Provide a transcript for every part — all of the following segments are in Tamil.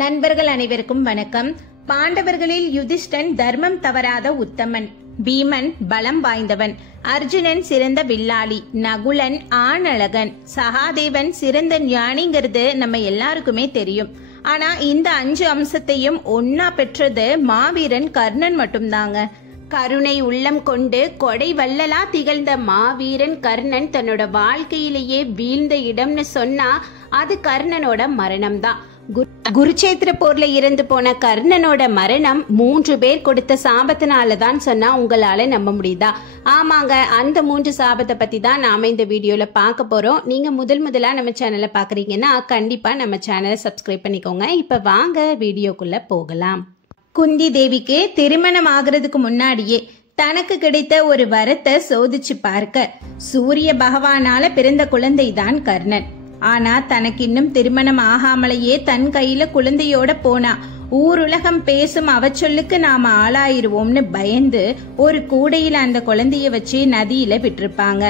நண்பர்கள் அனைவருக்கும் வணக்கம். பாண்டவர்களில் யுதிஷ்டன் தர்மம் தவறாத உத்தமன், பீமன் பலம் வாய்ந்தவன், அர்ஜுனன் சிறந்த வில்லாளி, நகுலன் ஆணழகன், சகாதேவன் சிறந்த ஞானிங்கிறது நம்ம எல்லாருக்குமே தெரியும். ஆனா இந்த 5 அம்சத்தையும் ஒன்னா பெற்றது மாவீரன் கர்ணன் மட்டும்தாங்க. கருணை உள்ளம் கொண்டு கொடை வள்ளலா திகழ்ந்த மாவீரன் கர்ணன் தன்னோட வாழ்க்கையிலேயே வீழ்ந்த இடம்னு சொன்னா அது கர்ணனோட மரணம் தான். குருச்சேத்திர போர்ல இறந்து போன கர்ணனோட மரணம் 3 பேர் கொடுத்த சாபத்தினால தான் சொன்னா உங்களால நம்ப முடியுதா? ஆமாங்க, அந்த 3 சாபத்தை பத்தி தான் நாம இந்த வீடியோல பார்க்க போறோம். நீங்க முதலா நம்ம சேனலை பாக்குறீங்கன்னா கண்டிப்பா நம்ம சேனலை சப்ஸ்கிரைப் பண்ணிக்கோங்க. இப்ப வாங்க வீடியோக்குள்ள போகலாம். குந்தி தேவிக்கு திருமணம் ஆகிறதுக்கு முன்னாடியே தனக்கு கிடைத்த ஒரு வரத்தை சோதிச்சு பார்க்க சூரிய பகவானால பிறந்த குழந்தை தான் கர்ணன். ஆனா தனக்கு இன்னும் திருமணம் ஆகாமலேயே தன் கையில குழந்தையோட போனா ஊருலகம் பேசும் அவச்சொல்லுக்கு நாம ஆளாயிருவோம்னு பயந்து ஒரு கூடையில அந்த குழந்தைய வச்சு நதியில விட்டிருப்பாங்க.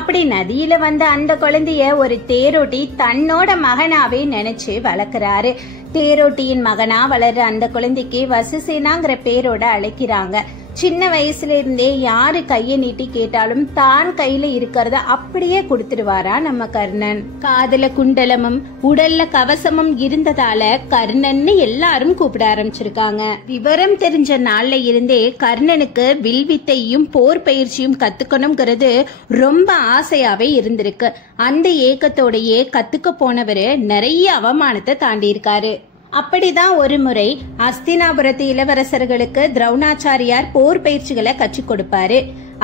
அப்படி நதியில வந்த அந்த குழந்தைய ஒரு தேரோட்டி தன்னோட மகனாவே நினைச்சு வளர்க்கிறாரு. தேரோட்டியின் மகனா வளர்ற அந்த குழந்தைக்கு வசுசேனாங்கிற பேரோட அழைக்கிறாங்க. சின்ன வயசுல இருந்தே யாரு கைய நீட்டி கேட்டாலும் தான் கையில இருக்கிறத அப்படியே கொடுத்துடுவாரா நம்ம கர்ணன். காதுல குண்டலமும் உடல்ல கவசமும் இருந்ததால கர்ணன்னு எல்லாரும் கூப்பிட ஆரம்பிச்சிருக்காங்க. விவரம் தெரிஞ்ச நாள்ல இருந்தே கர்ணனுக்கு வில்வித்தையும் போர் பயிற்சியும் கத்துக்கணுங்கிறது ரொம்ப ஆசையாவே இருந்திருக்கு. அந்த ஏக்கத்தோடையே கத்துக்க போனவரு நிறைய அவமானத்தை தாண்டி இருக்காரு. அப்படிதான் ஒரு முறை அஸ்தினாபுரத்து இளவரசர்களுக்கு திரௌணாச்சாரியார் போர் பயிற்சிகளை கற்றுக் கொடுப்பாரு.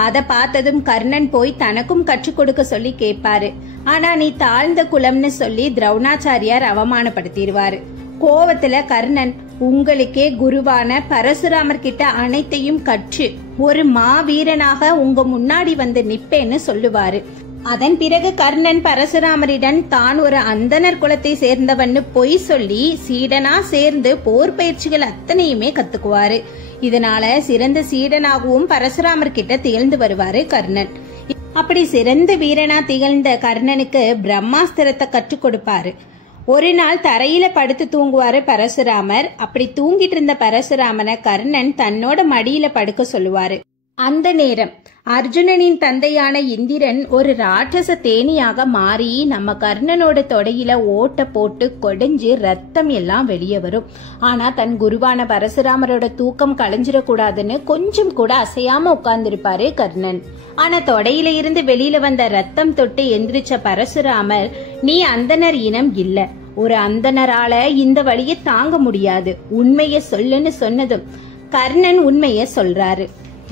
அத பார்த்ததும் கர்ணன் போய் தனக்கும் கற்றுக் கொடுக்க சொல்லி கேட்பாரு. ஆனா நீ தாழ்ந்த குலம்னு சொல்லி திரௌணாச்சாரியார் அவமானப்படுத்திடுவாரு. கோவத்துல கர்ணன் உங்களுக்கே குருவான பரசுராமர் கிட்ட அனைத்தையும் கற்று ஒரு மாவீரனாக உங்க முன்னாடி வந்து நிப்பேன்னு சொல்லுவாரு. அதன் பிறகு கர்ணன் பரசுராமரிடம் தான் ஒரு அந்தனர் குலத்தை சேர்ந்தவன்னு பொய் சொல்லி சீடனா சேர்ந்து போர் பயிற்சிகள் அத்தனையுமே கத்துக்குவாரு. இதனால சிறந்த சீடனாகவும் பரசுராமர் கிட்ட திகழ்ந்து வருவாரு கர்ணன். அப்படி சிறந்த வீரனா திகழ்ந்த கர்ணனுக்கு பிரம்மாஸ்திரத்தை கற்றுக் கொடுப்பாரு. ஒரு நாள் தரையில படுத்து தூங்குவாரு பரசுராமர். அப்படி தூங்கிட்டு இருந்த பரசுராமனை கர்ணன் தன்னோட மடியில படுக்க சொல்லுவாரு. அந்த நேரம் அர்ஜுனனின் தந்தையான இந்திரன் ஒரு ராட்சச தேனியாக மாறி நம்ம கர்ணனோட தொடையில ஓட்ட போட்டு கொடைஞ்சு ரத்தம் எல்லாம் வெளியே வரும். ஆனா தன் குருவான பரசுராமரோட தூக்கம் கலைஞ்சிடக்கூடாதுன்னு கொஞ்சம் கூட அசையாம உட்கார்ந்திருப்பாரு கர்ணன். ஆனா தொடையில இருந்து வெளியில வந்த ரத்தம் தொட்டு எந்திரிச்ச பரசுராமர், நீ அந்தனர் இனம் இல்ல, ஒரு அந்தனரால இந்த வழியை தாங்க முடியாது, உண்மைய சொல்லுன்னு சொன்னதும் கர்ணன் உண்மைய சொல்றாரு.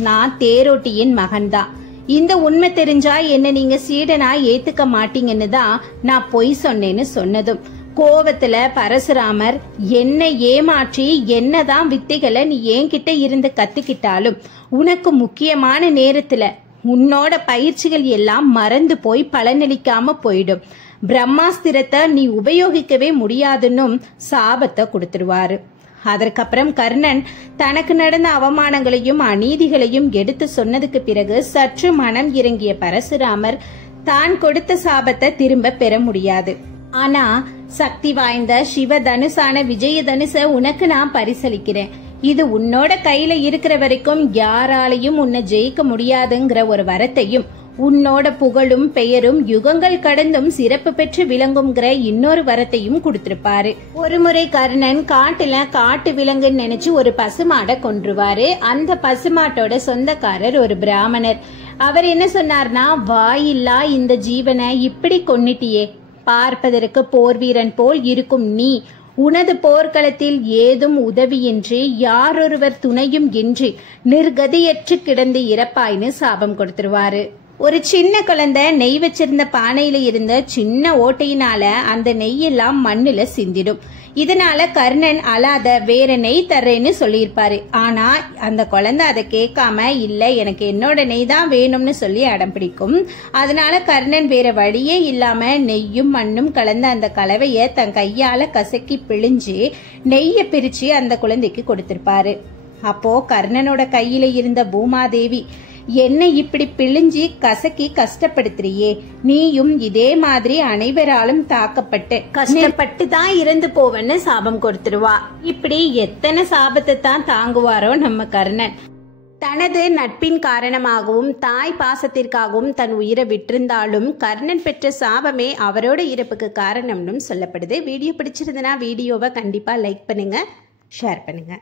நான் தேரோட்டியின் மகன்தான். இந்த உண்மை தெரிஞ்சா என்ன நீங்க சீடனா ஏத்துக்க மாட்டீங்கன்னு தான் நான் பொய் சொன்னேன்னு சொன்னதும் கோவத்துல பரசுராமர், என்ன ஏமாற்றி என்னதான் வித்தைகளை நீ என்கிட்ட இருந்து கத்துக்கிட்டாலும் உனக்கு முக்கியமான நேரத்துல உன்னோட பயிற்சிகள் எல்லாம் மறந்து போய் பலனளிக்காம போயிடும், பிரம்மாஸ்திரத்தை நீ உபயோகிக்கவே முடியாதுன்னும் சாபத்தை கொடுத்துருவாரு. அதற்கப்புறம் கர்ணன் தனக்கு நடந்த அவமானங்களையும் அநீதிகளையும் எடுத்து சொன்னதுக்கு பிறகு சற்று மனம் இறங்கிய பரசுராமர் தான் கொடுத்த சாபத்தை திரும்ப பெற முடியாது. ஆனா சக்தி வாய்ந்த சிவ தனுசான விஜய தனுச உனக்கு நான் பரிசளிக்கிறேன். இது உன்னோட கையில இருக்கிற வரைக்கும் யாராலையும் உன்னை ஜெயிக்க முடியாதுங்கிற ஒரு வரத்தையும் உன்னோட புகழும் பெயரும் யுகங்கள் கடந்தும் சிறப்பு பெற்று விளங்கும்ங்கிற இன்னொரு வரத்தையும் கொடுத்திருப்பாரு. ஒரு முறை கர்ணன் காட்டுல காட்டு விலங்குன்னு நினைச்சு ஒரு பசுமாடை கொன்றுவாரு. அந்த பசுமாட்டோட சொந்தக்காரர் ஒரு பிராமணர். அவர் என்ன சொன்னார்னா, வாயில்லா இந்த ஜீவனை இப்படி கொன்னிட்டியே, பார்ப்பதற்கு போர் வீரன் போல் இருக்கும் நீ உனது போர்க்களத்தில் ஏதும் உதவியின்றி யாரொருவர் துணையும் இன்றி நிர்கதியற்று கிடந்து இறப்பாய்னு சாபம் கொடுத்துருவாரு. ஒரு சின்ன குழந்தை நெய் வச்சிருந்த பானையில இருந்த சின்ன ஓட்டையினால அந்த நெய்யெல்லாம் மண்ணுல சிந்திடும். இதனால கர்ணன் அழாத, வேற நெய் தர்றேன்னு சொல்லியிருப்பாரு. ஆனா அந்த குழந்தை அதை கேட்காம, இல்ல எனக்கு என்னோட நெய் தான் வேணும்னு சொல்லி அடம் பிடிக்கும். அதனால கர்ணன் வேற வழியே இல்லாம நெய்யும் மண்ணும் கலந்த அந்த கலவைய தன் கையால கசக்கி பிழிஞ்சு நெய்ய பிரிச்சு அந்த குழந்தைக்கு கொடுத்திருப்பாரு. அப்போ கர்ணனோட கையில இருந்த பூமாதேவி, என்னை இப்படி பிழிஞ்சி கசக்கி கஷ்டப்படுத்துறியே, நீயும் இதே மாதிரி அனைவராலும் தாக்கப்பட்டு கஷ்டப்பட்டு தான் இறந்து போவன்னு சாபம் கொடுத்துருவா. இப்படி எத்தனை சாபத்தை தான் தாங்குவாரோ நம்ம கர்ணன். தனது நட்பின் காரணமாகவும் தாய் பாசத்திற்காகவும் தன் உயிரை விட்டிருந்தாலும் கர்ணன் பெற்ற சாபமே அவரோட இறப்புக்கு காரணம்னு சொல்லப்படுது. வீடியோ பிடிச்சிருந்தனா வீடியோவை கண்டிப்பா லைக் பண்ணுங்க, ஷேர் பண்ணுங்க.